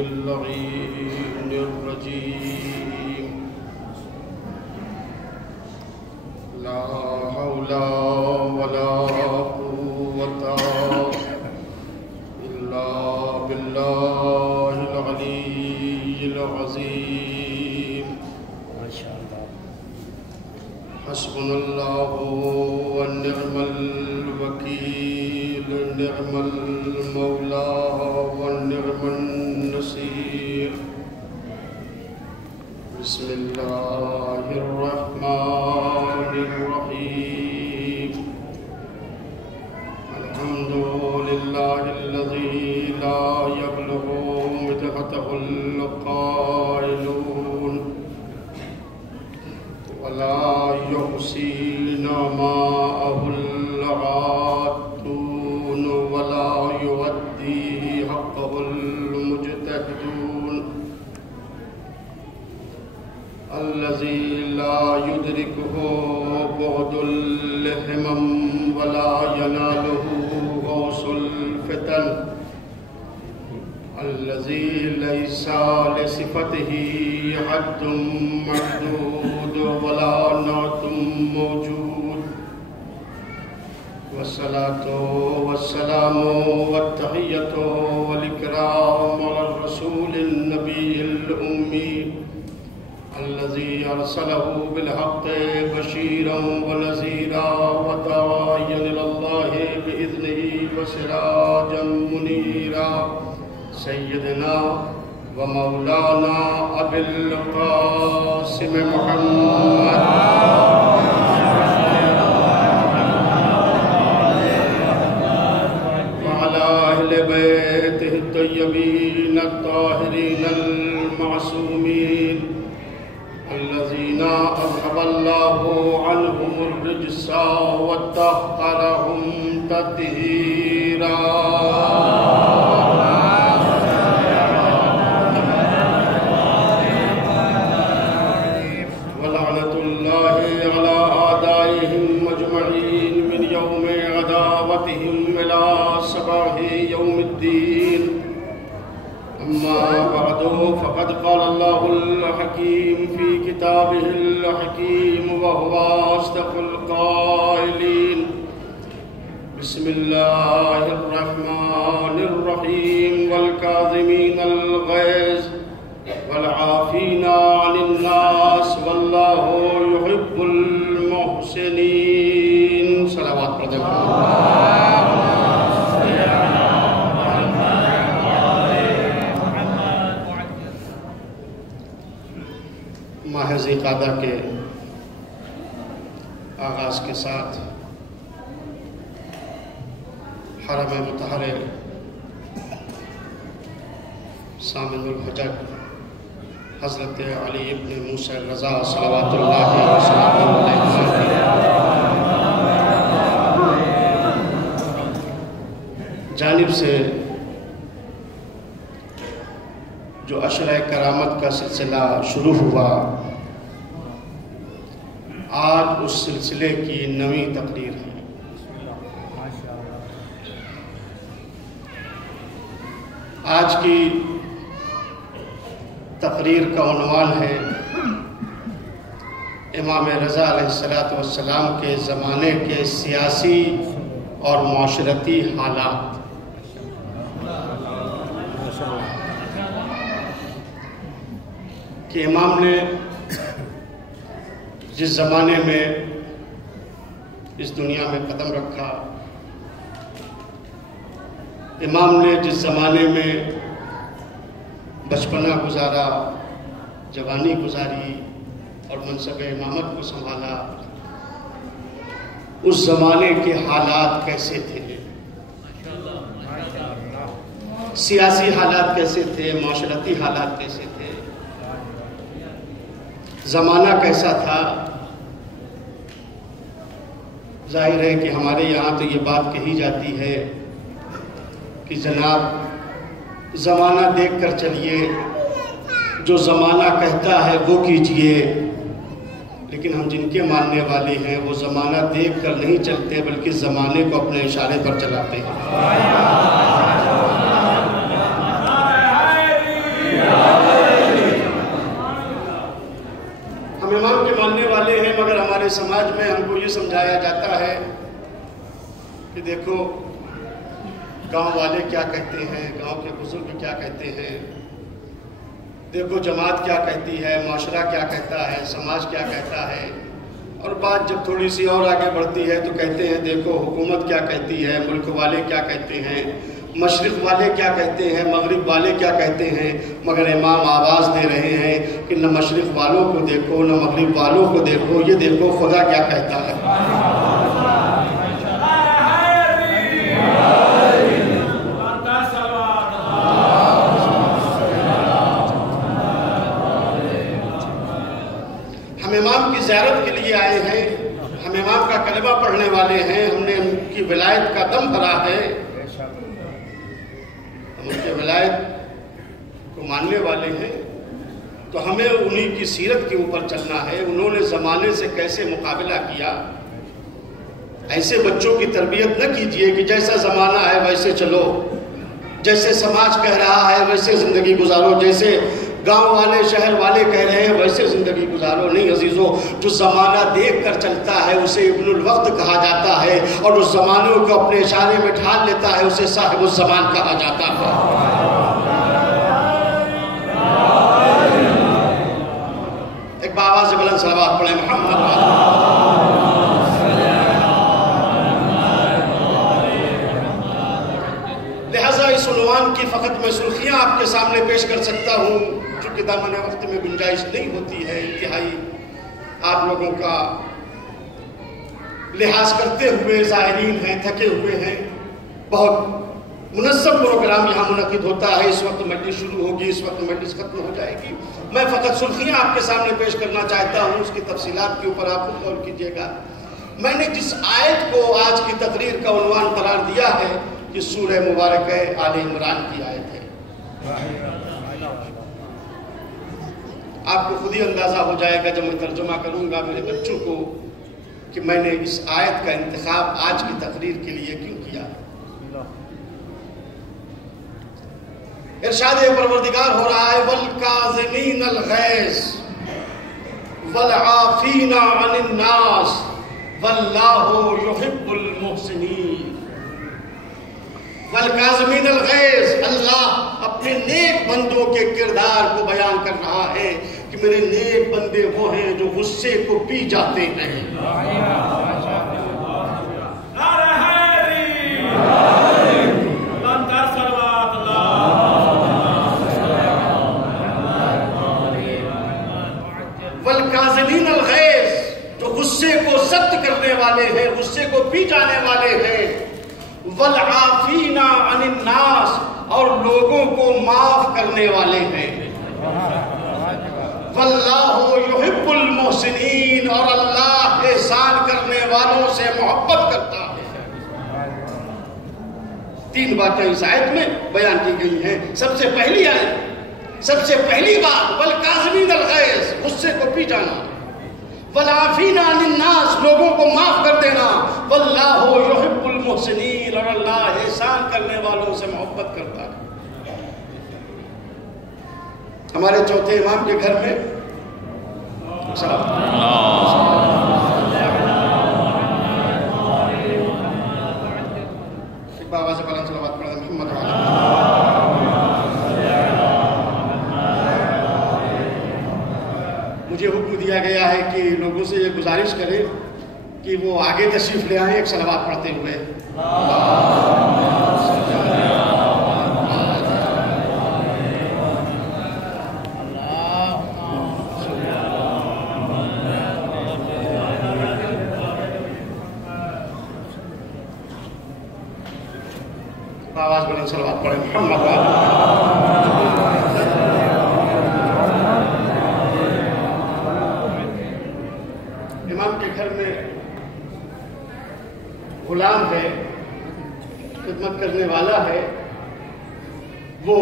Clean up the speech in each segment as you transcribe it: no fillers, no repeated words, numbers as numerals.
اللعين الرجيم لا حول ولا قوة إلا بالله العلي العظيم حسبنا الله ونعم الوكيل نعم المولى ونعم النصير بسم الله الرحمن الرحيم الحمد لله الذي لا يبلغ مدحته القائلون ولا يحصي نعماءه العادون ولا يؤدي حقه المجتهدون الذي لا يدركه بعد الهمم ولا يناله غوص الفتن الذي ليس لصفته حد محدود ولا نعت موجود والصلاة والسلام والتحية والإكرام على الرسول النبي الأمي الذي أرسله بالحق بشيرا ونذيرا وداعيا إلى الله بإذنه وسراجا منيرا سيدنا ومولانا أبي القاسم محمد وعلى أهل بيته الطيبين الطاهرين المعصومين الذين أذهب الله عنهم الرجس وطهرهم تطهيرا ولعنة الله على أعدائهم أجمعين من يوم عداوتهم إلى صباح يوم الدين أما بعد فقد قال الله الحكيم في كتابه الحكيم وهو أصدق القائلين بسم الله الرحمن الرحيم والكاظمين الغيظ والعافين عن الناس والله يحب المحسنين صلوات پڑھتے ہیں ماہ ذی القعدہ کے آغاز کے ساتھ حرم مطہر سامن الحجج حضرت علی ابن موسیٰ الرضا صلوات اللہ علیہ جانب سے جو عشرہ کرامت کا سلسلہ شروع ہوا آج اس سلسلے کی نویں تقریر ہے آج کی تقریر کا عنوان ہے امام رضا علیہ السلام کے زمانے کے سیاسی اور معاشرتی حالات کہ امام نے جس زمانے میں اس دنیا میں قدم رکھا امام نے جس زمانے میں بچپنا گزارا جوانی گزاری اور منصب امامت کو سنبھالا اس زمانے کے حالات کیسے تھے سیاسی حالات کیسے تھے معاشرتی حالات کیسے تھے زمانہ کیسا تھا ظاہر ہے کہ ہمارے یہاں تو یہ بات کہی جاتی ہے کہ جناب زمانہ دیکھ کر چلیے جو زمانہ کہتا ہے وہ کیجئے لیکن ہم جن کے ماننے والے ہیں وہ زمانہ دیکھ کر نہیں چلتے بلکہ زمانے کو اپنے اشارے پر چلاتے ہیں ہمارے سماج میں ہم کو یہ سمجھایا جاتا ہے کہ دیکھو گاؤں والے کیا کہتے ہیں، گاؤں کے بزرگ کیا کہتے ہیں، دیکھو جماعت کیا کہتی ہے، معاشرہ کیا کہتا ہے، سماج کیا کہتا ہے. اور بات جب تھوڑی سی اور آگے بڑھتی ہے تو کہتے ہیں دیکھو حکومت کیا کہتی ہے، ملک والے کیا کہتے ہیں، مشرق والے کیا کہتے ہیں، مغرب والے کیا کہتے ہیں. مگر امام آواز دے رہے ہیں کہ نہ مشرق والوں کو دیکھو نہ مغرب والوں کو دیکھو، یہ دیکھو خدا کیا کہتا ہے. ہم امام کی زیارت کے لیے آئے ہیں، ہم امام کا کلمہ پڑھنے والے ہیں، ہم نے ان کی ولایت کا دم بھرا ہے، ہم ان کے ولایت کو ماننے والے ہیں. تو ہمیں انہی کی سیرت کے اوپر چلنا ہے. انہوں نے زمانے سے کیسے مقابلہ کیا. ایسے بچوں کی تربیت نہ کیجئے کہ جیسا زمانہ ہے ویسے چلو، جیسے سماج کہہ رہا ہے ویسے زندگی گزارو، جیسے گاؤں والے شہر والے کہہ رہے ہیں ویسے زندگی گزارو. نہیں عزیزو، جو زمانہ دیکھ کر چلتا ہے اسے ابن الوقت کہا جاتا ہے، اور جو زمانوں کو اپنے اشارے میں ڈھال لیتا ہے اسے صاحب الزمان کہا جاتا ہے. ایک بآواز بلند صلوات پڑھیں محمد. لہذا اس عنوان کی فقط میں سرخیاں آپ کے سامنے پیش کر سکتا ہوں، چونکہ دامن وقت میں گنجائش نہیں ہوتی ہے. انتہائی آپ لوگوں کا لحاظ کرتے ہوئے زائرین ہیں، تھکے ہوئے ہیں. بہت منظم پروگرام یہاں منعقد ہوتا ہے. اس وقت مجلس شروع ہوگی، اس وقت مجلس ختم ہو جائے گی. میں فقط سرخیاں آپ کے سامنے پیش کرنا چاہتا ہوں، اس کی تفصیلات کے اوپر آپ خود غور کیجیے گا. میں نے جس آیت کو آج کی تقریر کا عنوان قرار دیا ہے یہ سورہ مبارک آل عمران کی آیت ہے. آپ کو خود ہی اندازہ ہو جائے گا جب میں ترجمہ کروں گا میرے بچوں کو کہ میں نے اس آیت کا انتخاب آج کی تقریر کے لیے کیوں کیا. ارشاد پروردگار ہو رہا ہے وَالْكَاظِمِينَ الْغَيْظَ وَالْعَافِينَ عَنِ النَّاسِ وَاللَّهُ يُحِبُّ الْمُحْسِنِينَ. وَالْكَاظِمِينَ الْغَيْظَ، اللہ اپنے نیک بندوں کے کردار کو بیان کر رہا ہے کہ میرے نیک بندے وہ ہیں جو غصے کو پی جاتے ہیں. والکاظمین الغیظ، جو غصے کو ضبط کرنے والے ہیں، غصے کو پی جانے والے ہیں. والعافین عن الناس، اور لوگوں کو معاف کرنے والے ہیں. واللہ یحب المحسنین، اور اللہ احسان کرنے والوں سے محبت کرتا ہے. تین باتیں اس آیت میں بیان کی گئی ہیں. سب سے پہلی آیت، سب سے پہلی بات والکاظمین الغیظ، غصے کو پی جانا. والعافین عن الناس، لوگوں کو معاف کر دینا. واللہ یحب المحسنین، اور اللہ احسان کرنے والوں سے محبت کرتا ہے. ہمارے چوتھے امام کے گھر میں ایک بار آواز بلند صلوات پڑھیں محمد مجھے حکم دیا گیا ہے کہ لوگوں سے یہ گزارش کریں کہ وہ آگے تشریف لے آئیں ایک صلوات پڑھتے ہوئے. آواز بلند صلوات پڑھیں محمد. امام کے گھر میں غلام ہے، خدمت کرنے والا ہے. وہ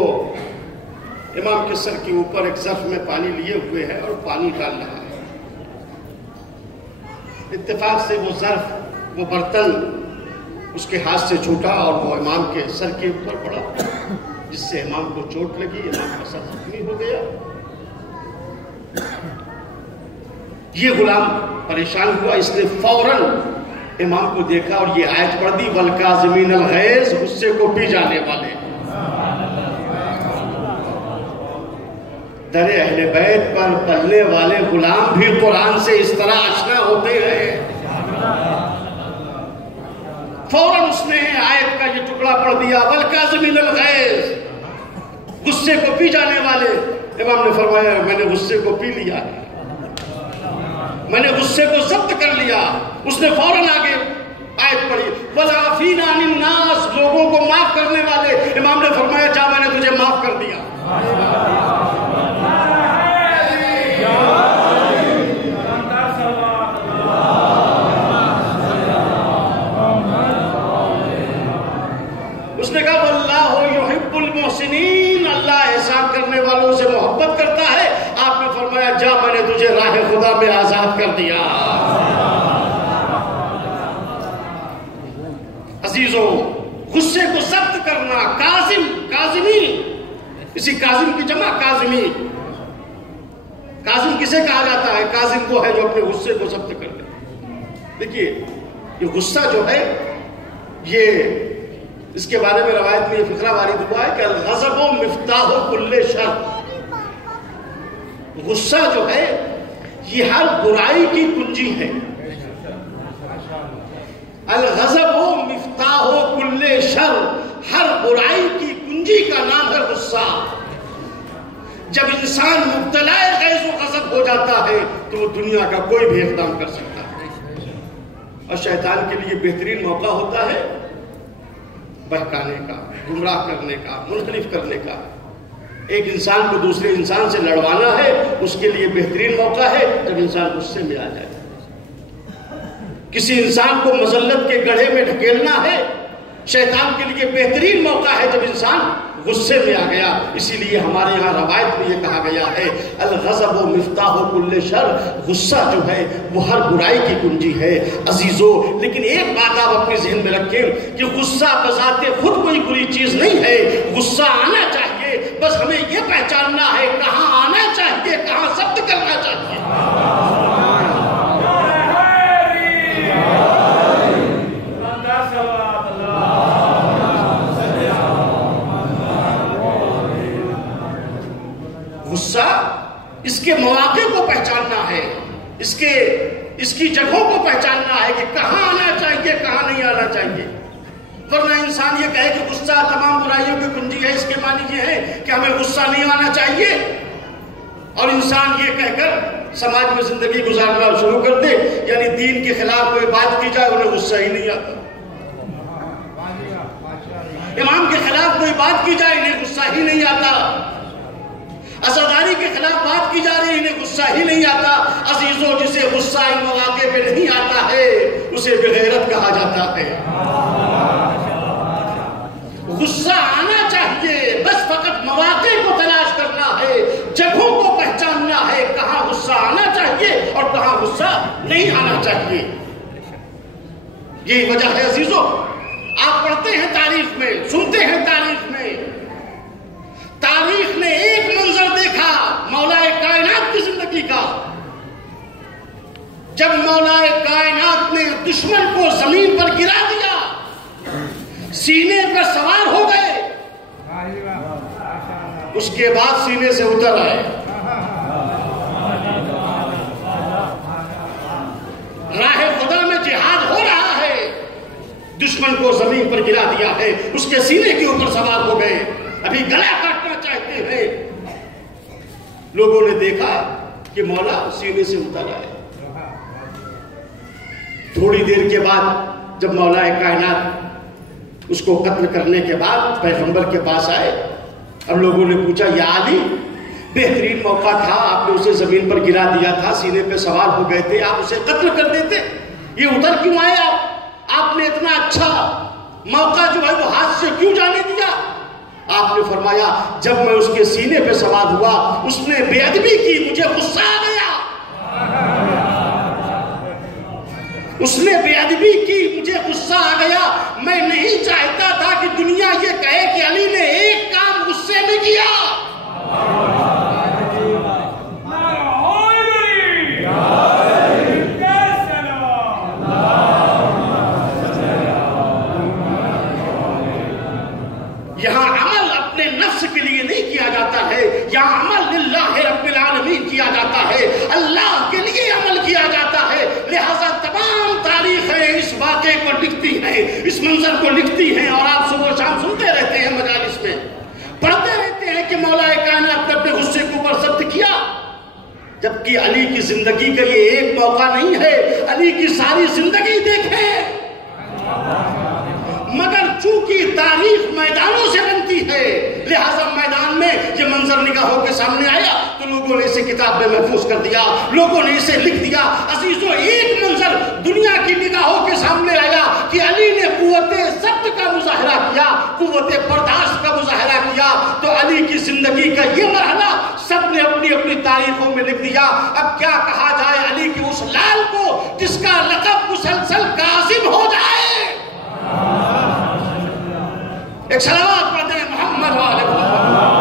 امام کے سر کے اوپر ایک ظرف میں پانی لیے ہوئے ہے اور پانی ڈال رہا ہے. اتفاق سے وہ ظرف، وہ برتن اس کے ہاتھ سے چھوٹا اور وہ امام کے سر کے اوپر پڑا، جس سے امام کو چوٹ لگی، امام کا سر زخمی ہو گیا. یہ غلام پریشان ہوا، اس نے فوراً امام کو دیکھا اور یہ آیت پڑھ دی، والکاظمین الغیظ، غصے کو پی جانے والے۔ در اہل بیت پر پلنے والے غلام بھی قرآن سے اس طرح آشنا ہوتے ہیں۔ فوراً اس نے آیت کا یہ ٹکڑا پڑھ دیا، والکاظمین الغیظ، غصے کو پی جانے والے۔ امام نے فرمایا میں نے غصے کو پی لیا، میں نے غصے کو ضبط کر لیا۔ اس نے فوراً آگے آیت پڑھی، والعافین عن الناس، لوگوں کو معاف کرنے والے۔ امام نے فرمایا جا میں نے تجھے معاف کر دیا۔ اس نے کہا واللہ یحب المحسنین، اللہ احسان کرنے والوں سے محبت کرتا ہے۔ آپ نے فرمایا جا میں نے تجھے راہ خدا میں آزاد کر دیا۔ عزیزوں، غصے کو ضبط کرنا، کاظمی، اسی کاظم کی جمع کاظمی۔ کاظم کسے کہا جاتا ہے؟ کاظم وہ ہے جو اپنے غصے کو ضبط کر لے۔ دیکھیے یہ غصہ جو ہے، یہ اس کے بارے میں روایت میں یہ فقرہ وارد ہوا ہے کہ الغضب مفتاح کل شر، غصہ جو ہے یہ ہر برائی کی کنجی ہے۔ الغضب مفتاح کل شر، ہر برائی کی کنجی کا نام ہے غصہ۔ جب انسان مبتلا غیظ و غضب ہو جاتا ہے تو وہ دنیا کا کوئی بھی اقدام کر سکتا ہے، اور شیطان کے لیے بہترین موقع ہوتا ہے بہکانے کا، گمراہ کرنے کا، منحرف کرنے کا۔ ایک انسان کو دوسرے انسان سے لڑوانا ہے، اس کے لیے بہترین موقع ہے جب انسان غصے میں آ جائے۔ کسی انسان کو مذلت کے گڑھے میں ڈھکیلنا ہے، شیطان کے لیے بہترین موقع ہے جب انسان غصے میں آ گیا۔ اسی لیے ہمارے یہاں روایت میں یہ کہا گیا ہے الغضب مفتاح کل شر، غصہ جو ہے وہ ہر برائی کی کنجی ہے۔ عزیزو، لیکن ایک بات آپ اپنے ذہن میں رکھیں کہ غصہ بذات خود کوئی بری چیز نہیں ہے۔ غصہ آنا چاہیے، بس ہمیں یہ پہچاننا ہے کہاں آنا چاہیے، کہاں ضبط کرنا چاہیے۔ غصہ اس کے مواقع کو پہچاننا ہے، اس کی جگہوں کو پہچاننا ہے کہ کہاں آنا چاہیے، کہاں نہیں آنا چاہیے۔ ورنہ انسان یہ کہے کہ غصہ تمام برائیوں کی کنجی ہے، اس کے معنی یہ ہے کہ ہمیں غصہ نہیں آنا چاہیے، اور انسان یہ کہہ کر سماج میں زندگی گزارنا شروع کر دے، یعنی دین کے خلاف کوئی بات کی جائے انہیں غصہ ہی نہیں آتا، امام کے خلاف کوئی بات کی جائے انہیں غصہ ہی نہیں آتا، عزاداری کے خلاف بات کی جا رہی انہیں غصہ ہی نہیں آتا۔ عزیزوں، جسے غصہ ان مواقع پہ نہیں آتا ہے اسے بغیرت کہا جاتا ہے۔ غصہ آنا چاہیے، بس فقط مواقع کو تلاش کرنا ہے، جگہوں کو پہچاننا ہے کہاں غصہ آنا چاہیے اور کہاں غصہ نہیں آنا چاہیے۔ یہی وجہ ہے عزیزوں، آپ پڑھتے ہیں تاریخ میں، سنتے ہیں تاریخ میں، تاریخ نے ایک منظر دیکھا مولا کائنات کی زندگی کا، جب مولا کائنات نے دشمن کو زمین پر گرا دیا، سینے پر سوار ہو گئے، اس کے بعد سینے سے اتر آئے، راہ خدا میں جہاد ہو رہا ہے، دشمن کو زمین پر گرا دیا ہے، اس کے سینے کے اوپر سوار ہو گئے، ابھی گلا کاٹنا چاہتے ہیں، لوگوں نے دیکھا کہ مولا سینے سے اتر آئے۔ تھوڑی دیر کے بعد جب مولا کائنات اس کو قتل کرنے کے بعد پیغمبر کے پاس آئے، اب لوگوں نے پوچھا یا علی، بہترین موقع تھا، آپ نے اسے زمین پر گرا دیا تھا، سینے پہ سوار ہو گئے تھے، آپ اسے قتل کر دیتے، یہ ادھر کیوں آئے آپ نے اتنا اچھا موقع جو ہے وہ ہاتھ سے کیوں جانے دیا؟ آپ نے فرمایا جب میں اس کے سینے پہ سوار ہوا اس نے بے ادبی کی، مجھے غصہ آ گیا، اس نے بے ادبی کی، مجھے غصہ آ گیا، میں نہیں چاہتا تھا کہ دنیا یہ کہے کہ علی نے ایک کام غصے میں کیا۔ جبکہ علی کی زندگی کا یہ ایک موقع نہیں ہے، علی کی ساری زندگی دیکھیں، مگر چونکہ تاریخ میدانوں سے بنتی ہے لہذا میدان میں یہ منظر نگاہوں کے سامنے آیا تو لوگوں نے اسے کتاب میں محفوظ کر دیا، لوگوں نے اسے لکھ دیا۔ عزیزو، ایک منظر دنیا کی نگاہوں کے سامنے آیا کہ علی نے قوت ضبط کا مظاہرہ کیا، قوت برداشت کا مظاہرہ کیا، تو علی کی زندگی کا یہ مرحلہ سب نے اپنی اپنی تاریخوں میں لکھ دیا۔ اب کیا کہا جائے علی کی اس لال کو جس کا لقب مسلسل کاظم ہو جائے؟ ایک صلوات پڑھتے ہیں محمد وآلہ محمد۔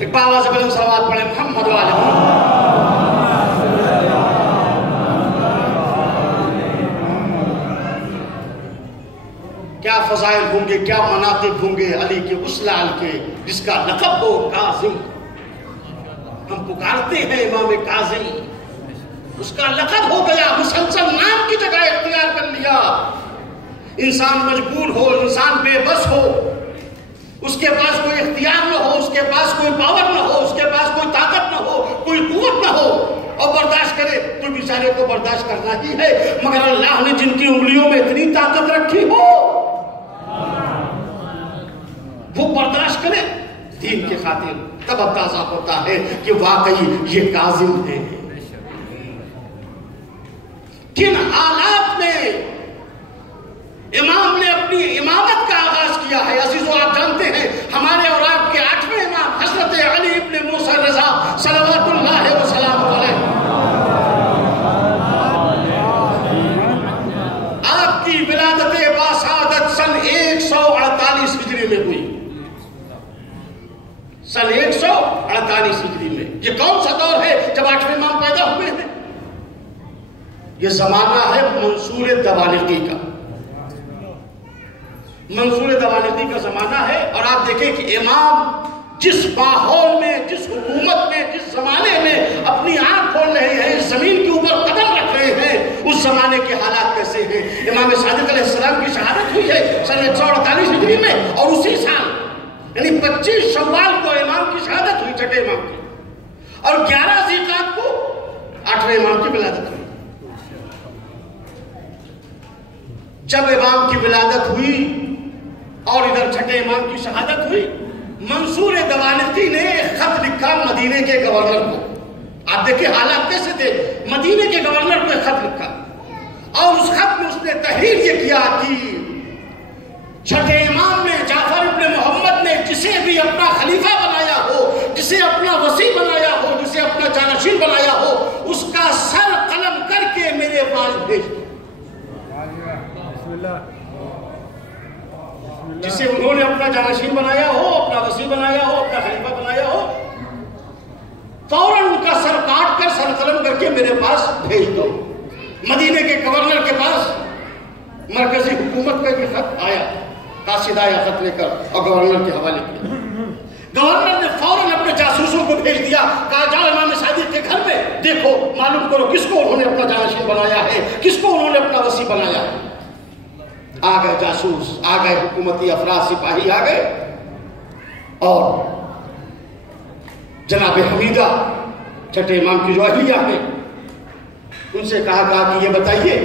ایک باوا سے بلند صلوات پڑھیں محمد وآلہ محمد۔ کیا فضائل ہوں گے، کیا مناقب ہوں گے علی کے اس لال کے جس کا لقب ہو کاظم۔ ہم پکارتے ہیں امام کاظم، اس کا لقب ہو گیا، مسلسل نام کی جگہ اختیار کر لیا۔ انسان مجبور ہو، انسان بے بس ہو، اس کے پاس کوئی اختیار نہ ہو، اس کے پاس کوئی پاور نہ ہو، اس کے پاس کوئی طاقت نہ ہو، کوئی قوت نہ ہو، اور برداشت کرے تو بیچارے کو برداشت کرنا ہی ہے۔ مگر اللہ نے جن کی انگلیوں میں اتنی طاقت رکھی ہو وہ برداشت کرے دین کی خاطر، تب اندازہ ہوتا ہے کہ واقعی یہ کاظم ہے۔ کن حالات میں امام نے اپنی امامت کا آغاز کیا ہے؟ عزیزو، آپ جانتے ہیں ہمارے اور آپ کے 8ویں امام حضرت علی ابن موسیٰ رضا صلوات اللہ وسلام علیہ، آپ کی ولادت باسعادت سن 148 ہجری میں ہوئی، سن 148 ہجری میں۔ یہ کون سا دور ہے جب 8ویں امام پیدا ہوئے ہیں؟ یہ زمانہ ہے منصور دوالقی کا، منصور دوالقی کا زمانہ ہے۔ اور آپ دیکھیں کہ امام جس ماحول میں، جس حکومت میں، جس زمانے میں اپنی آنکھ کھول رہے ہیں، اس زمین کے اوپر قدم رکھ رہے ہیں، اس زمانے کے حالات کیسے ہیں؟ امام صادق علیہ السلام کی شہادت ہوئی ہے سن 148 ہجری میں، اور اسی سال یعنی 25 شوال کو امام کی شہادت ہوئی، چھٹے امام کی، اور 11 ذیقعد کو 8ویں امام کی ولادت ہوئی۔ جب امام کی ولادت ہوئی اور ادھر چھٹے امام کی شہادت ہوئی، منصور دوالقی نے ایک خط لکھا مدینے کے گورنر کو۔ آپ دیکھیں حالات کیسے تھے، مدینے کے گورنر کو ایک خط لکھا، اور اس خط میں اس نے تحریر یہ کیا کہ چھٹے امام نے، جعفر ابن محمد نے جسے بھی اپنا خلیفہ بنایا ہو، جسے اپنا وصی بنایا ہو، جسے اپنا جانشین بنایا ہو، اس کا سر قلم کر کے میرے پاس بھیج دو۔ جسے انہوں نے اپنا جانشین بنایا ہو، اپنا وصی بنایا ہو، اپنا خلیفہ بنایا ہو، فوراً ان کا سر کاٹ کر، سر قلم کر کے میرے پاس بھیج دو۔ مدینے کے گورنر کے پاس مرکزی حکومت کا بھی خط آیا، قاصد آیا خط لے کر اور گورنر کے حوالے کیا۔ گورنر نے فوراً اپنے جاسوسوں کو بھیج دیا، کہا جاؤ امام صادق کے گھر میں دیکھو، معلوم کرو کس کو انہوں نے اپنا جانشین بنایا ہے، کس کو انہوں نے اپنا وصی بنایا ہے۔ آ گئے جاسوس، آ گئے حکومتی افراد، سپاہی آ گئے، اور جناب حمیدہ چھٹے امام کی جو اہلیہ ہیں ان سے کہا کہ یہ بتائیے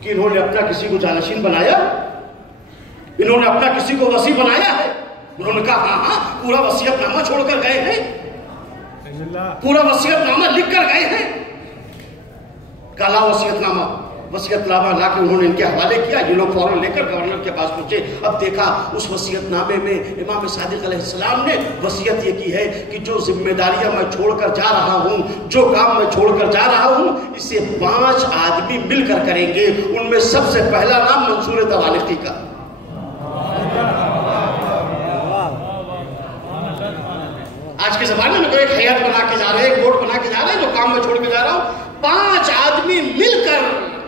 کہ انہوں نے اپنا کسی کو جانشین بنایا، انہوں نے اپنا کسی کو وصی بنایا ہے؟ انہوں نے کہا ہاں ہاں، پورا وصیت نامہ چھوڑ کر گئے ہیں، پورا وصیت نامہ لکھ کر گئے ہیں۔ کالا وصیت نامہ، وصیت نامہ لا کے انہوں نے ان کے حوالے کیا۔ یہ لوگ فوراً لے کر گورنر کے پاس پہنچے۔ اب دیکھا اس وصیت نامے میں امام صادق علیہ السلام نے وصیت یہ کی ہے کہ جو ذمہ داریاں میں چھوڑ کر جا رہا ہوں، جو کام میں چھوڑ کر جا رہا ہوں، اسے 5 آدمی مل کر کریں گے۔ ان میں سب سے پہلا نام منصور دوالقی کا۔ آج کے زمانے میں تو ایک ہیئت بنا کے جا رہے ہیں، ایک بورڈ بنا کے جا رہے ہیں، جو کام میں چھوڑ کے جا رہا ہوں، 5 آدمی مل کر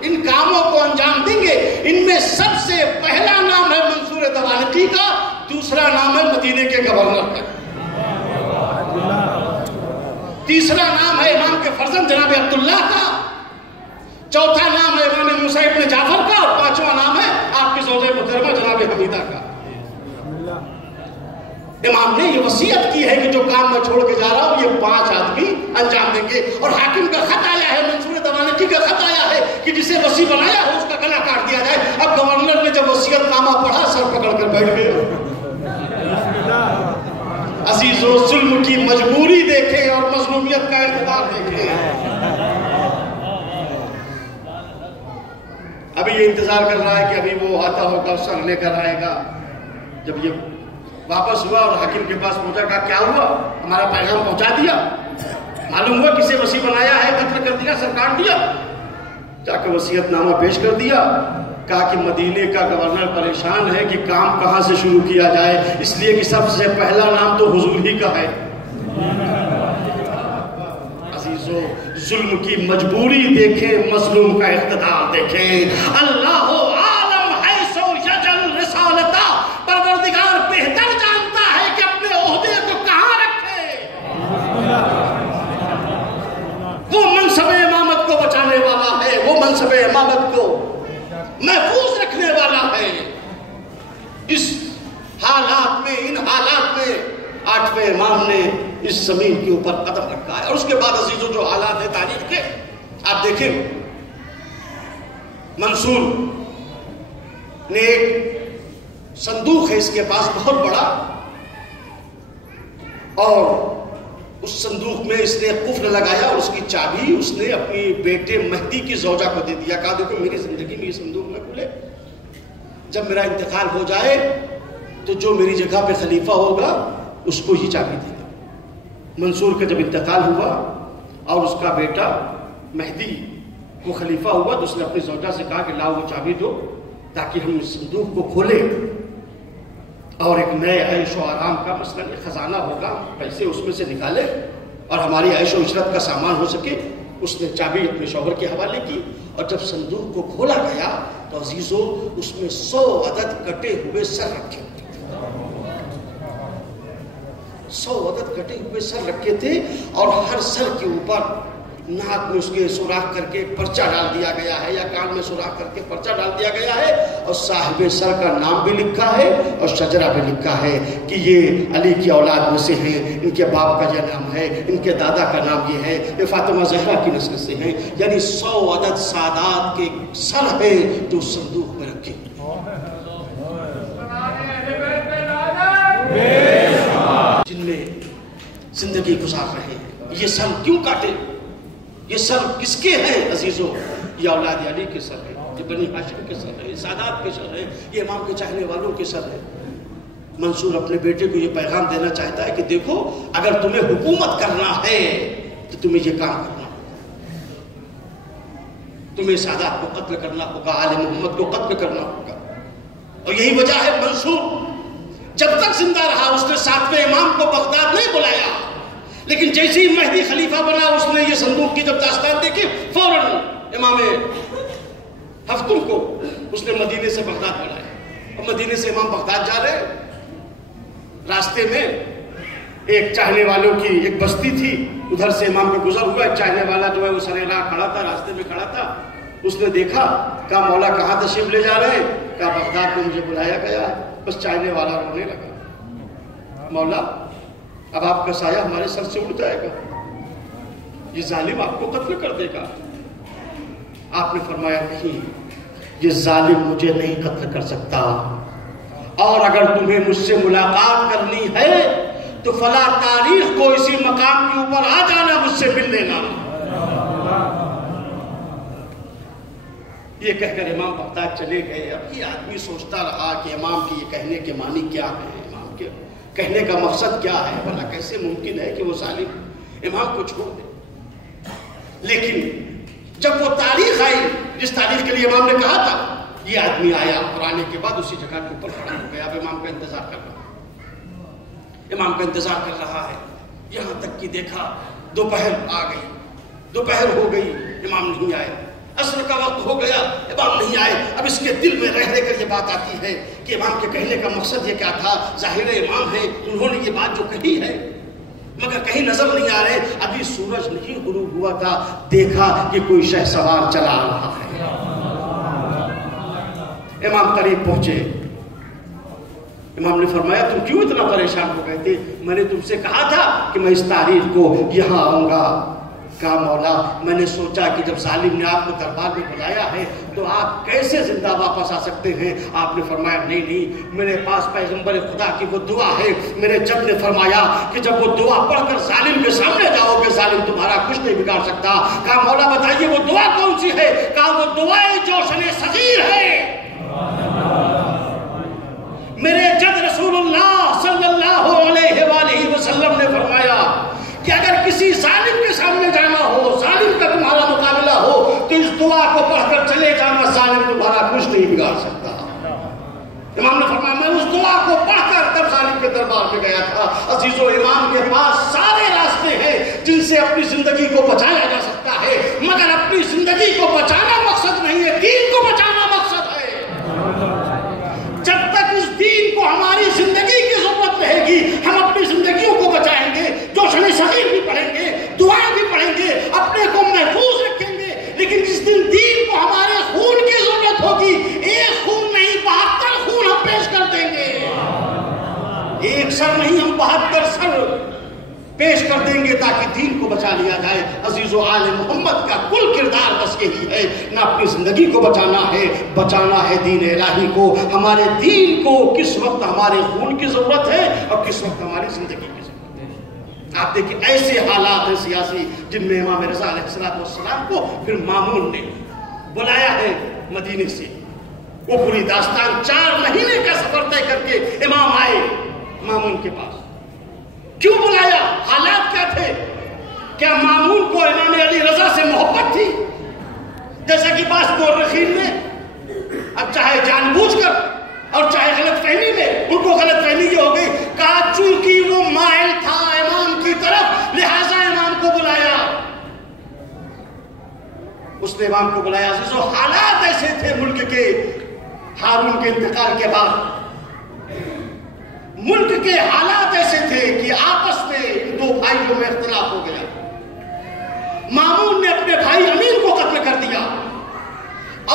ان کاموں کو انجام دیں گے۔ ان میں سب سے پہلا نام ہے منصور دوالقی کا، دوسرا نام ہے مدینے کے گورنر کا، تیسرا نام ہے امام کے فرزند جناب عبداللہ کا، چوتھا نام ہے امام موسیٰ ابن جعفر کا، اور 5واں نام ہے آپ کی زوجہ محترمہ جناب حمیدہ کا۔ امام نے یہ وصیت کی ہے کہ جو کام میں چھوڑ کے جا رہا ہوں یہ 5 آدمی انجام دیں گے. اور حاکم کا خط آیا ہے, منصور دوانیچی کا خط آیا ہے کہ جسے وصی بنایا ہو اس کا گلا کاٹ دیا جائے. اب گورنر نے جب وصیت نامہ پڑھا سر پکڑ کر بیٹھ گئے. عزیزو, ظلم کی مجبوری دیکھیں اور مظلومیت کا اقتدار دیکھیں. ابھی یہ انتظار کر رہا ہے کہ ابھی وہ آتا ہوگا, سر لے کر آئے گا. جب یہ واپس ہوا اور حاکم کے پاس پہنچا, کہا کیا ہوا, ہمارا پیغام پہنچا دیا, معلوم ہوا کسے وصی بنایا ہے, قتل کر دیا, سر کاٹ دیا. جا کے وصیت نامہ پیش کر دیا. کہا کہ مدینے کا گورنر پریشان ہے کہ کام کہاں سے شروع کیا جائے, اس لیے کہ سب سے پہلا نام تو حضور ہی کا ہے. عزیزو, ظلم کی مجبوری دیکھیں, مظلوم کا اقتدار دیکھیں. اللہ عالم حیث یجل رسالتا, پروردگار بہتر جانتا ہے کہ اپنے عہدے کو کہاں رکھے. وہ منصب امامت کو بچانے والا ہے, وہ منصب امامت کو محفوظ رکھنے والا ہے. اس حالات میں, ان حالات میں 8ویں امام نے اس زمین کے اوپر قدم رکھا ہے. اور اس کے بعد عزیزو جو حالات ہیں تاریخ کے, آپ دیکھیں منصور نے ایک صندوق ہے اس کے پاس بہت بڑا, اور اس صندوق میں اس نے قفل لگایا اور اس کی چابی اس نے اپنی بیٹے مہدی کی زوجہ کو دے دیا. کہا دیکھو میری زندگی میں یہ صندوق نہ کھلے, جب میرا انتقال ہو جائے تو جو میری جگہ پہ خلیفہ ہوگا اس کو ہی چابی دینا. منصور کا جب انتقال ہوا اور اس کا بیٹا مہدی وہ خلیفہ ہوا تو اس نے اپنی زوجہ سے کہا کہ لاؤ وہ چابی دو تاکہ ہم اس صندوق کو کھولیں اور ایک نئے عیش و آرام کا مثلا خزانہ ہوگا, پیسے اس میں سے نکالے اور ہماری عیش و عشرت کا سامان ہو سکے. اس نے چابی اپنے شوہر کے حوالے کی, اور جب صندوق کو کھولا گیا تو عزیزو اس میں 100 عدد کٹے ہوئے سر رکھے تھے. 100 عدد کٹے ہوئے سر رکھے تھے, اور ہر سر کے اوپر ناک میں اس کے سوراخ کر کے پرچہ ڈال دیا گیا ہے, یا کان میں سوراخ کر کے پرچہ ڈال دیا گیا ہے, اور صاحب سر کا نام بھی لکھا ہے اور شجرہ بھی لکھا ہے کہ یہ علی کی اولاد میں سے ہیں, ان کے باپ کا یہ نام ہے, ان کے دادا کا نام یہ ہے, یہ فاطمہ زہرا کی نسل سے ہیں. یعنی 100 عدد سادات کے سر ہیں جو صندوق میں رکھے, جن میں زندگی گزار رہے ہیں. یہ سر کیوں کاٹے, یہ سر کس کے ہیں عزیزو؟ یہ اولاد علی کے سر ہیں, یہ بنی ہاشم کے سر ہیں, یہ سادات کے سر ہیں, یہ امام کے چاہنے والوں کے سر ہیں. منصور اپنے بیٹے کو یہ پیغام دینا چاہتا ہے کہ دیکھو اگر تمہیں حکومت کرنا ہے تو تمہیں یہ کام کرنا ہوگا, تمہیں سادات کو قتل کرنا ہوگا, آل محمد کو قتل کرنا ہوگا. اور یہی وجہ ہے منصور جب تک زندہ رہا اس نے 7ویں امام کو بغداد نہیں بلایا, لیکن جیسے ہی مہدی خلیفہ بنا اس نے یہ صندوق کی جب داستان دیکھی فوراً امام ہفتم کو اس نے مدینے سے بغداد بلایا. اور مدینے سے امام بغداد جا رہے, راستے میں ایک چاہنے والوں کی ایک بستی تھی, ادھر سے امام کا گزر ہوا. ایک چاہنے والا جو ہے وہ سر راہ کھڑا تھا, راستے میں کھڑا تھا. اس نے دیکھا, کہا مولا کہاں تشریف لے جا رہے ہیں؟ کہا بغداد میں مجھے بلایا گیا. بس چاہنے والا رونے لگا, مولا اب آپ کا سایہ ہمارے سر سے اڑ جائے گا, یہ ظالم آپ کو قتل کر دے گا. آپ نے فرمایا نہیں, یہ ظالم مجھے نہیں قتل کر سکتا, اور اگر تمہیں مجھ سے ملاقات کرنی ہے تو فلاں تاریخ کو اسی مقام کے اوپر آ جانا, مجھ سے مل لینا. یہ کہہ کر امام بغداد چلے گئے. اب یہ آدمی سوچتا رہا کہ امام کے یہ کہنے کے معنی کیا ہے, امام کے کہنے کا مقصد کیا ہے, بھلا کیسے ممکن ہے کہ وہ ظالم امام کو چھوڑ دے. لیکن جب وہ تاریخ آئی جس تاریخ کے لیے امام نے کہا تھا, یہ آدمی آیا اور آنے کے بعد اسی جگہ کے اوپر کھڑا ہو گیا. اب امام کا انتظار کر رہا ہے, امام کا انتظار کر رہا ہے, یہاں تک کہ دیکھا دوپہر آ گئی, دوپہر ہو گئی, امام نہیں آئے. عصر کا وقت ہو گیا, امام نہیں آئے. اب اس کے دل میں رہ رہ کر یہ بات آتی ہے کہ امام کے کہنے کا مقصد یہ کیا تھا. ظاہر امام ہے, انہوں نے یہ بات جو کہی ہے مگر کہیں نظر نہیں آ رہے. ابھی سورج نہیں غروب ہوا تھا, دیکھا کہ کوئی شہسوار چلا آ رہا ہے. امام قریب پہنچے, امام نے فرمایا تم کیوں اتنا پریشان ہو گئے تھے؟ میں نے تم سے کہا تھا کہ میں اس تاریخ کو یہاں آؤں گا. کہا مولا میں نے سوچا کہ جب ظالم نے آپ کو دربار میں بلایا ہے تو آپ کیسے زندہ واپس آ سکتے ہیں. آپ نے فرمایا نہیں میرے پاس پیغمبر خدا کی وہ دعا ہے. میرے جد نے فرمایا کہ جب وہ دعا پڑھ کر ظالم کے سامنے جاؤ گے ظالم تمہارا کچھ نہیں بگاڑ سکتا. کہا مولا بتائیے وہ دعا کون سی ہے؟ کہا وہ دعائے جوشن صغیر ہے. میرے جد رسول اللہ صلی اللہ علیہ وآلہ وسلم نے فرمایا کہ اگر کسی ظالم کے سامنے جانا ہو، ظالم کا تمہارا مقابلہ ہو تو اس دعا کو پڑھ کر چلے جانا، ظالم تمہارا کچھ نہیں بگاڑ سکتا. امام نے فرمایا میں اس دعا کو پڑھ کر تب ظالم کے دربار میں گیا تھا. عزیزو امام کے پاس سارے راستے ہیں جن سے اپنی زندگی کو بچایا جا سکتا ہے، مگر اپنی زندگی کو بچانا مقصد نہیں ہے، دین کو بچانا مقصد ہے. جب تک اس دین کو ہماری زندگی کی ضرورت رہے گی ہم اپنی زندگیوں کو بچائیں گے، جوشن صغیر بھی پڑھیں گے، دعائیں بھی پڑھیں گے، اپنے کو محفوظ رکھیں گے. لیکن جس دن دین کو ہمارے خون کی ضرورت ہوگی، ایک خون نہیں 72 خون ہم پیش کر دیں گے. ایک سر نہیں ہم 72 سر پیش کر دیں گے تاکہ دین کو بچا لیا جائے. عزیز و آل محمد کا کل کردار بس یہی ہے، نہ اپنی زندگی کو بچانا ہے دین الہی کو. ہمارے دین کو کس وقت ہمارے خون کی ضرورت ہے اور کس وقت ہماری زندگی کی ضرورت ہے. آپ دیکھیں ایسے حالات ہیں سیاسی جن میں امام رضا علیہ السلام کو پھر مامون نے بلایا ہے مدینے سے. وہ پوری داستان 4 مہینے کا سفر طے کر کے امام آئے مامون کے پاس. کیوں بلایا؟ حالات کیا تھے؟ کیا مامون کو امام علی رضا سے محبت تھی؟ جیسا کہ بعض مورخین نے اب چاہے جان بوجھ کر اور چاہے غلط فہمی میں ان کو غلط فہمی یہ ہو گئی، کہا چونکہ وہ مائل تھا امام کی طرف لہذا امام کو بلایا. اس نے امام کو بلایا. عزیزو حالات ایسے تھے ملک کے ہارون کے انتقال کے بعد، ملک کے حالات ایسے تھے کہ آپس میں ان 2 بھائیوں میں اختلاف ہو گیا. مامون نے اپنے بھائی امین کو قتل کر دیا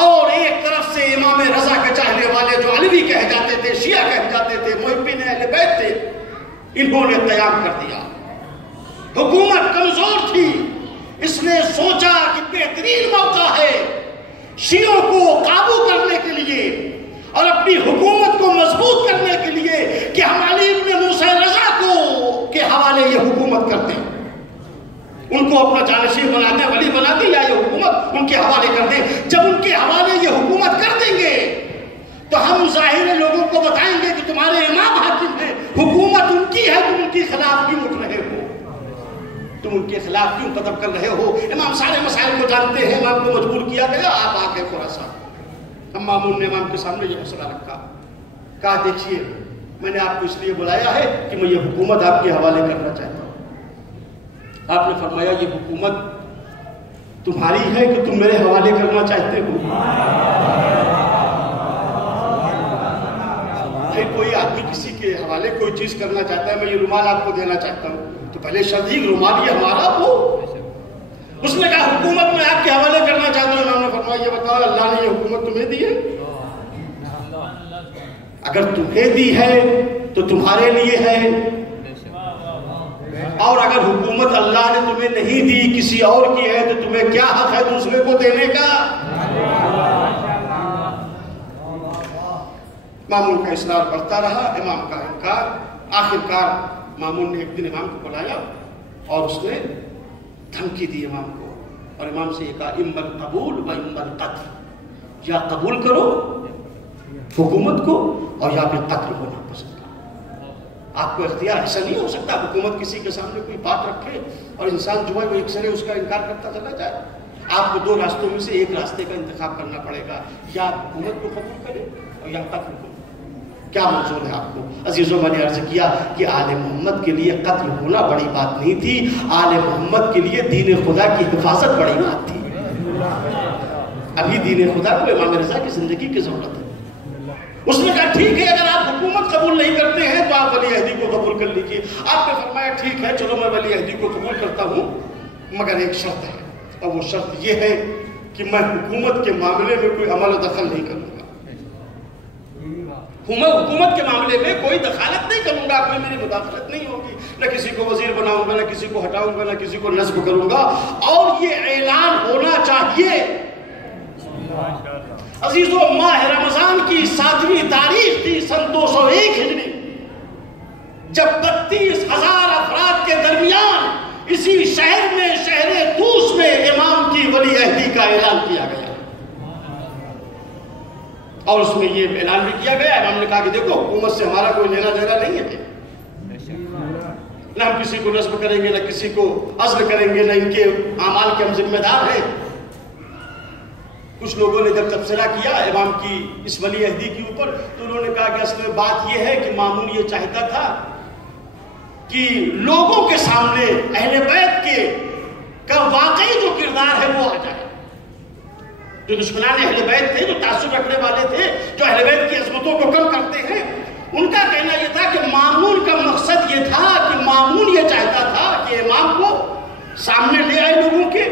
اور ایک طرف سے امام رضا کے چاہنے والے جو علوی کہے جاتے تھے، شیعہ کہے جاتے تھے، محبین اہل بیت تھے، انہوں نے قیام کر دیا. حکومت کمزور تھی، اس نے سوچا کہ بہترین موقع ہے شیعوں کو قابو کرنے کے لیے اور اپنی حکومت کو مضبوط کرنے کے لیے کہ ہم علی بن موسیٰ رضا کو کے حوالے یہ حکومت کر دیں، ان کو اپنا جانشین بنا دیں، ولی بنا دیں، یا یہ حکومت ان کے حوالے کر دیں. جب ان کے حوالے یہ حکومت کر دیں گے تو ہم ظاہر لوگوں کو بتائیں گے کہ تمہارے امام حاکم ہیں، حکومت ان کی ہے، تم ان کے خلاف کیوں اٹھ رہے ہو، تم ان کے خلاف کیوں قدم کر رہے ہو. امام سارے مسائل کو جانتے ہیں. امام کو مجبور کیا گیا آپ آ کے خراسان. مامون نے امام کے سامنے یہ مسئلہ رکھا. کہا دیکھیے میں نے آپ کو اس لیے بلایا ہے کہ میں یہ حکومت آپ کے حوالے کرنا چاہتا ہوں. آپ نے فرمایا یہ حکومت تمہاری ہے کہ تم میرے حوالے کرنا چاہتے ہو؟ کوئی آدمی کسی کے حوالے کوئی چیز کرنا چاہتا ہے، میں یہ رومال آپ کو دینا چاہتا ہوں تو پہلے شرط ہی رومال یہ ہمارا ہو. اس نے کہا حکومت میں آپ کے حوالے کرنا چاہتا ہوں. انہوں نے فرمایا یہ بتاؤ اللہ نے یہ حکومت تمہیں دی ہے؟ اگر تمہیں دی ہے تو تمہارے لیے ہے، اور اگر حکومت اللہ نے تمہیں نہیں دی کسی اور کی ہے تو تمہیں کیا حق ہے دوسرے کو دینے کا؟ مامون کا اصرار بڑھتا رہا، امام کا انکار. آخرکار مامون نے ایک دن امام کو بلایا اور اس نے دھمکی دی امام کو، اور امام سے یہ کہا اما القبول و اما القتل، یا قبول کرو حکومت کو اور یا پھر قتل ہونا پسند کرو. آپ کو اختیار ایسا نہیں ہو سکتا حکومت کسی کے سامنے کوئی بات رکھے اور انسان جو ہے وہ ایک سرے اس کا انکار کرتا چلا جائے. آپ کو 2 راستوں میں سے ایک راستے کا انتخاب کرنا پڑے گا، یا آپ حکومت کو قبول کریں اور یا قتل کو. کیا منظور ہے آپ کو؟ عزیزوں میں نے عرض کیا کہ آل محمد کے لیے قتل ہونا بڑی بات نہیں تھی، آل محمد کے لیے دین خدا کی حفاظت بڑی بات تھی. ابھی دین خدا کو امام رضا کی زندگی کی ضرورت ہے. اس نے کہا ٹھیک ہے اگر آپ حکومت قبول نہیں کرتے ہیں تو آپ ولی عہدی کو قبول کر لیجیے. آپ نے فرمایا ٹھیک ہے چلو میں ولی عہدی کو قبول کرتا ہوں، مگر ایک شرط ہے، اور وہ شرط یہ ہے کہ میں حکومت کے معاملے میں کوئی عمل و دخل نہیں کروں گا. حکومت کے معاملے میں کوئی دخالت نہیں کروں گا، کوئی میری مداخلت نہیں ہوگی، نہ کسی کو وزیر بناؤں گا، نہ کسی کو ہٹاؤں گا، نہ کسی کو نصب کروں گا، اور یہ اعلان ہونا چاہیے۔ عزیزو، ماہ رمضان کی 7ویں تاریخ تھی سن 201 ہجری، جب 32,000 افراد کے درمیان اسی شہر میں، شہر طوس میں، امام کی ولی عہدی کا اعلان کیا گیا، اور اس میں یہ اعلان بھی کیا گیا۔ امام نے کہا کہ دیکھو، حکومت سے ہمارا کوئی لینا دینا نہیں ہے، نہ ہم کسی کو نصب کریں گے، نہ کسی کو عزل کریں گے، نہ ان کے اعمال کے ہم ذمہ دار ہیں۔ کچھ لوگوں نے جب تبصرہ کیا امام کی اس ولی عہدی کے اوپر، تو انہوں نے کہا کہ اصل میں بات یہ ہے کہ مامون یہ چاہتا تھا کہ لوگوں کے سامنے اہل بیت کا واقعی جو کردار ہے وہ آ جائے۔ جو دشمنان اہل بیت تھے، جو تعصب رکھنے والے تھے، جو اہل بیت کی عظمتوں کو کم کرتے ہیں، ان کا کہنا یہ تھا کہ مامون کا مقصد یہ تھا کہ مامون یہ چاہتا تھا کہ امام کو سامنے لے آئے لوگوں کے،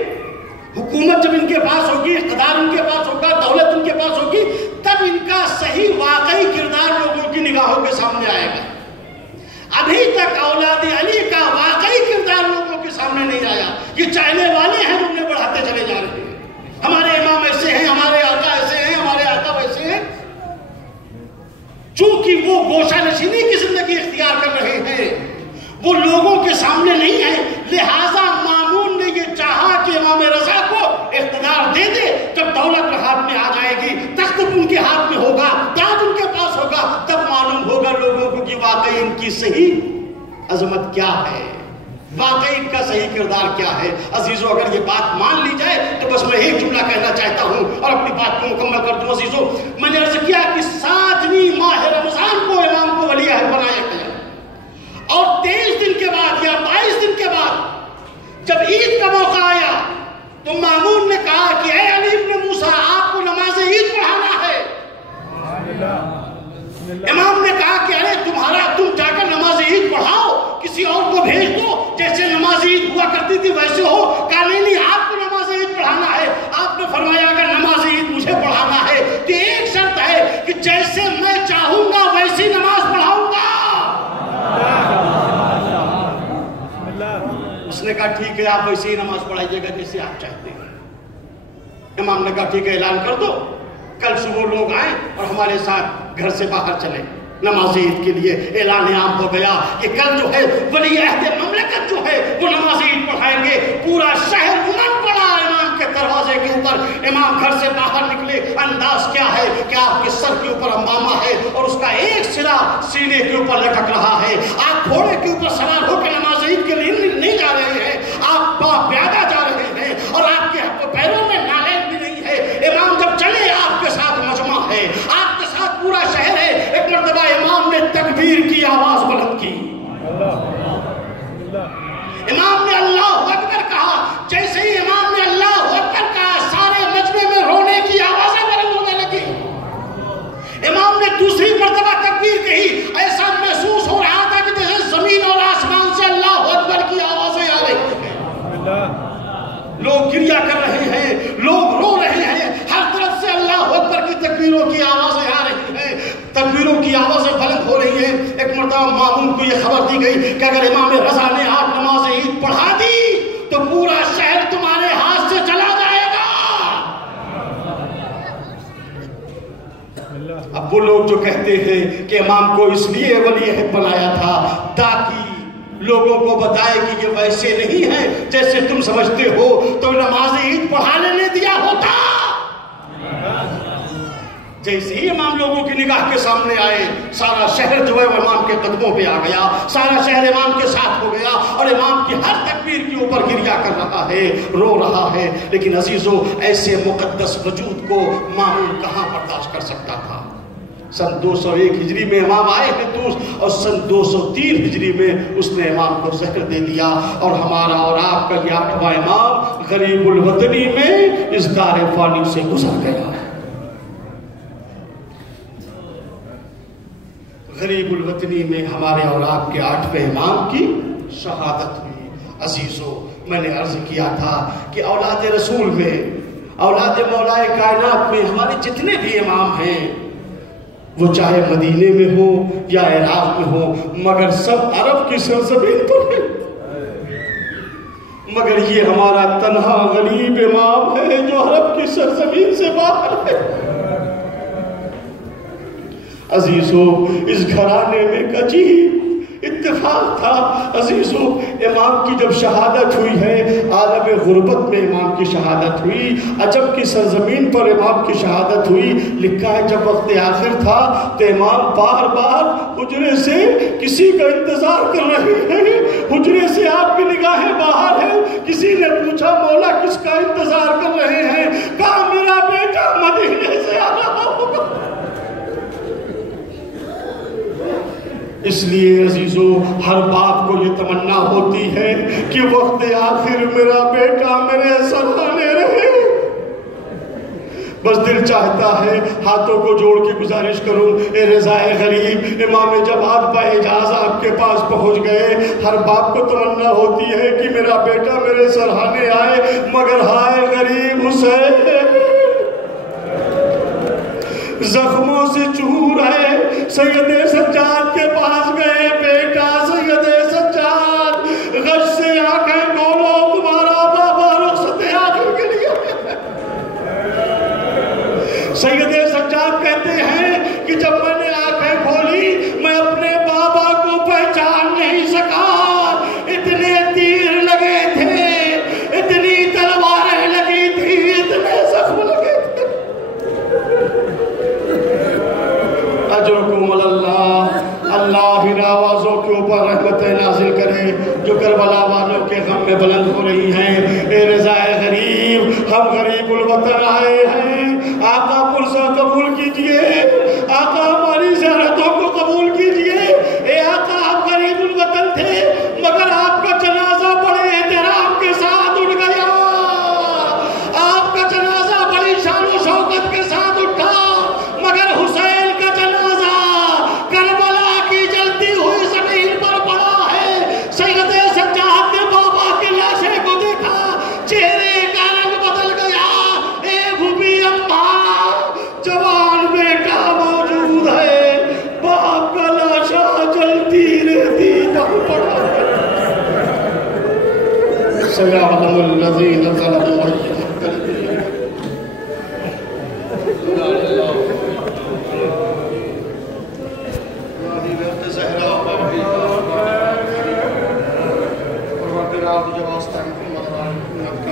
حکومت جب ان کے پاس ہوگی، اقتدار ان کے پاس ہوگا، دولت ان کے پاس ہوگی، تب ان کا صحیح واقعی کردار لوگوں کی نگاہوں کے سامنے آئے گا۔ ابھی تک اولاد علی کا واقعی کردار لوگوں کے سامنے نہیں آیا۔ یہ چاہنے والے ہیں، انہیں بڑھاتے چلے جا رہے ہیں، ہمارے امام ایسے ہیں، ہمارے آقا ایسے ہیں، ہمارے آقا ویسے ہیں۔ چونکہ وہ گوشہ نشینی کی زندگی اختیار کر رہے ہیں، وہ لوگوں کے سامنے نہیں ہے، لہٰذا مامون نے یہ چاہا کہ امام رضا کو اقتدار دے دے، جب دولت ہاتھ میں آ جائے گی، تخت ان کے ہاتھ میں ہوگا، تاج ان کے پاس ہوگا، تب معلوم ہوگا لوگوں کو کہ واقعی ان کی صحیح عظمت کیا ہے، واقعی ان کا صحیح کردار کیا ہے۔ عزیزو، اگر یہ بات مان لی جائے تو بس میں ایک جملہ کہنا چاہتا ہوں اور اپنی بات کو مکمل کر دوں۔ عزیزو، میں نے عرض کیا کہ 7ویں ماہ رمضان کو امام کو ولی عہد بنایا گیا، اور 23 دن کے بعد یا 22 دن کے بعد جب عید کا موقع آیا تو مامون نے کہا کہ اے علی ابن موسیٰ، آپ کو نماز عید پڑھانا ہے۔ امام نے کہا کہ ارے تم جا کر نماز عید پڑھاؤ، کسی اور کو بھیج دو، جیسے نماز عید ہوا کرتی تھی ویسے ہو۔ کہا نہیں، آپ کو نماز عید پڑھانا ہے۔ آپ نے فرمایا اگر نماز عید مجھے پڑھانا ہے تو ایک شرط ہے کہ جیسے میں چاہوں گا ویسی نماز پڑھاؤں گا۔ اس نے کہا ٹھیک ہے، آپ ویسے ہی نماز پڑھائیے گا جیسے آپ چاہتے ہیں۔ امام نے کہا ٹھیک ہے، اعلان کر دو، کل صبح لوگ آئیں اور ہمارے ساتھ گھر سے باہر چلیں نماز عید کے لیے۔ اعلان عام ہو گیا کہ کل جو ہے ولی عہد مملکت جو ہے وہ نماز عید پڑھائیں گے۔ پورا شہر امام پڑا امام کے دروازے کے اوپر۔ امام گھر سے باہر نکلے، انداز کیا ہے کہ آپ کے سر کے اوپر امامہ ہے اور اس کا ایک سرا سینے کے اوپر لٹک رہا ہے۔ آپ گھوڑے کے اوپر سوار ہو کے نماز عید کے لیے نہیں جا رہے ہیں، آپ پیادہ جا رہے ہیں، اور آپ کے پیروں میں نالین بھی نہیں ہے۔ امام جب چلے، آپ کے ساتھ مجمع ہے، آپ کے ساتھ پورا شہر ہے۔ ایک مرتبہ امام نے تکبیر کی آواز بلند کی، امام نے اللہ اکبر کہا۔ جیسے ہی امام نے اللہ اکبر کہا، سارے مجمع میں رونے کی آوازیں بلند ہونے لگی۔ امام نے دوسری مرتبہ تکبیر کہی، ایسا محسوس ہو رہا تھا کہ جیسے زمین اور آسمان سے اللہ اکبر کی آوازیں آ رہی ہیں۔ لوگ گریہ کر رہے ہیں، لوگ رو رہے ہیں، ہر طرف سے اللہ اکبر کی تکبیروں کی آوازیں آ رہی ہیں، تکبیروں کی آوازیں بلند ہو رہی ہیں۔ ایک مرتبہ مامون کو یہ خبر دی گئی کہ اگر امام رضا نے آپ نماز عید پڑھا دی تو پورا شہر تمہارے ہاتھ سے چلا جائے گا۔ اب وہ لوگ جو کہتے ہیں کہ امام کو اس لیے ولی عہد بنایا تھا تاکہ لوگوں کو بتائے کہ یہ ویسے نہیں ہے جیسے تم سمجھتے ہو، تو نماز عید پڑھا لینے دیا ہوتا۔ جیسے ہی امام لوگوں کی نگاہ کے سامنے آئے، سارا شہر جو ہے وہ امام کے قدموں پہ آ گیا، سارا شہر امام کے ساتھ ہو گیا، اور امام کی ہر تکبیر کے اوپر گریہ کر رہا ہے، رو رہا ہے۔ لیکن عزیزو، ایسے مقدس وجود کو مامون کہاں برداشت کر سکتا تھا؟ سن 201 ہجری میں امام آئے ہیں طوس، اور سن 203 ہجری میں اس نے امام کو زہر دے دیا، اور ہمارا اور آپ کا یہ 8واں امام غریب الوطنی میں اس دار فانی سے گزر گیا۔ غریب الوطنی میں ہمارے اور آپ کے 8ویں امام کی شہادت ہوئی۔ عزیزو، میں نے عرض کیا تھا کہ اولاد رسول میں، اولاد مولا کائنات میں ہمارے جتنے بھی امام ہیں، وہ چاہے مدینے میں ہو یا عراق میں ہو، مگر سب عرب کی سرزمین پر ہے۔ مگر یہ ہمارا تنہا غریب امام ہے جو عرب کی سرزمین سے باہر ہے۔ عزیزو، اس گھرانے میں ایک عجیب اتفاق تھا۔ عزیزو، امام کی جب شہادت ہوئی ہے، عالم غربت میں امام کی شہادت ہوئی، عجب کی سرزمین پر امام کی شہادت ہوئی۔ لکھا ہے جب وقت آخر تھا تو امام بار بار حجرے سے کسی کا انتظار کر رہے ہیں، حجرے سے آپ کی نگاہیں باہر ہیں۔ کسی نے پوچھا مولا کس کا انتظار کر رہے ہیں؟ کہا میرا بیٹا مدینے سے آ رہا ہوگا۔ اس لیے عزیزو، ہر باپ کو یہ تمنا ہوتی ہے کہ وقت آخر میرا بیٹا میرے سرانے رہے۔ بس دل چاہتا ہے، ہاتھوں کو جوڑ کے گزارش کروں، اے رضائے غریب، امام جواد بااجاز آپ کے پاس پہنچ گئے۔ ہر باپ کو تمنا ہوتی ہے کہ میرا بیٹا میرے سرانے آئے، مگر ہائے غریب حسین زخموں سے چور ہے۔ سید سجاد کے پاس گئے، بیٹا سید سجاد غش سے آنکھیں کھولو، تمہارا بابا رخصت آخر کے لیے۔ سید سجاد کہتے ہیں کہ جب میں نے آنکھیں کھولی میں اپنے بابا کو پہچان نہیں سکا، اتنے تیر لگے تھے، اتنی تلواریں لگی تھی، اتنے زخم لگے تھے۔ اجرکم اللہ، اللہ ہی آوازوں کے اوپر رحمتیں نازل کرے جو کربلا والوں کے غم میں بلند ہو رہی ہیں۔ اے رضائے غریب، ہم غریب الوطن آئے ہیں، آقا پرسہ قبول کیجئے، آقا ہماری زیارتوں کو قبول کیجئے۔ اے آقا آپ غریب الوطن تھے، مگر آپ کا جنازہ بڑے احترام کے ساتھ اٹھ گیا، آپ کا جنازہ بڑی شان و شوکت کے ساتھ اٹھا، مگر حسین کا جنازہ کربلا کی جلتی ہوئی زمین پر پڑا ہے۔ سید سجاد نے بابا کی لاشیں کو دیکھا، چہرے کا رنگ بدل گیا۔ اے بھوبی اماں، جوان بیٹا موجود ہے، باپ کا لاشا جلتی رہتی پر پڑا ہے۔ سيعلم الذين ظلموا أي منقلب۔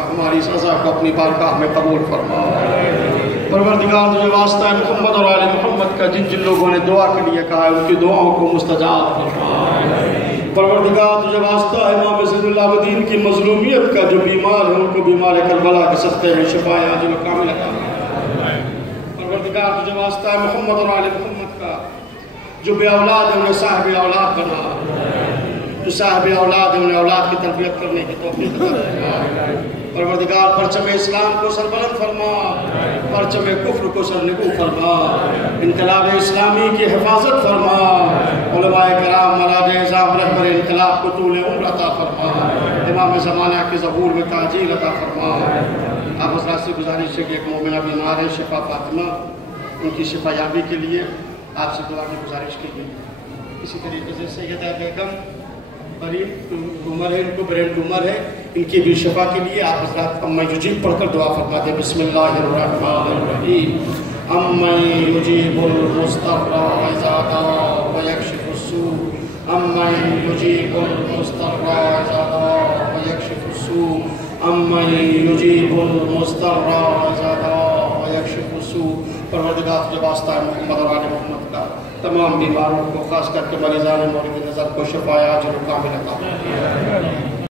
ہماری سزا کو اپنی بارگاہ میں قبول فرما۔ پروردگار تجھے واسطہ ہے محمد اور آل محمد کا، جن جن لوگوں نے دعا کے لیے کہا ہے ان کی دعاؤں کو مستجاب فرما۔ پروردگار تجھے واسطہ ہے امام زین العابدین کی مظلومیت کا، جو بیمار ہیں ان کو بیمار کربلا کے سختے میں شفا عاجل و کامل عطا فرما۔ پروردگار تجھے واسطہ ہے محمد اور آل محمد کا، جو بے اولاد ہیں انہیں صاحب اولاد بنا، جو صاحب اولاد ہیں انہیں اولاد کی تربیت کرنے کی توفیق عطا فرما۔ پروردگار پرچم اسلام کو سربلند فرما، پرچم کفر کو سرنگو فرما، انقلاب اسلامی کی حفاظت فرما، علماء کرام مراجع اعظام رہبر انقلاب کو طول عمر عطا فرما، امام زمانہ کے ظہور میں تاجیل عطا فرما۔ آپ حضرات سے گزارش ہے کہ ایک مومنہ بیمار ہے، شفا فاطمہ، ان کی شفا یابی کے لیے آپ سے دعا کی گزارش کی گئی۔ اسی طریقے سے سیدہ بیگم ٹیومر ہے، ان کو برین ٹیومر ہے، ان کی بھی شفا کے لیے آپ حضرات اما یجیب پڑھ کر دعا فرما دیں۔ بسم اللہ الرحمن الرحیم۔ اما یجیب المضطر اذا دعا ویکشف السوء، اما یجیب المضطر اذا دعا ویکشف السوء، اما یجیب المضطر اذا دعا ویکشف السوء۔ پروردگار تجھے واسطہ ہے محمد اور آل محمد کا، تمام بیماروں کو خاص کر کے مریضان مورد نظر کو شفا عاجل و کامل عطا فرما۔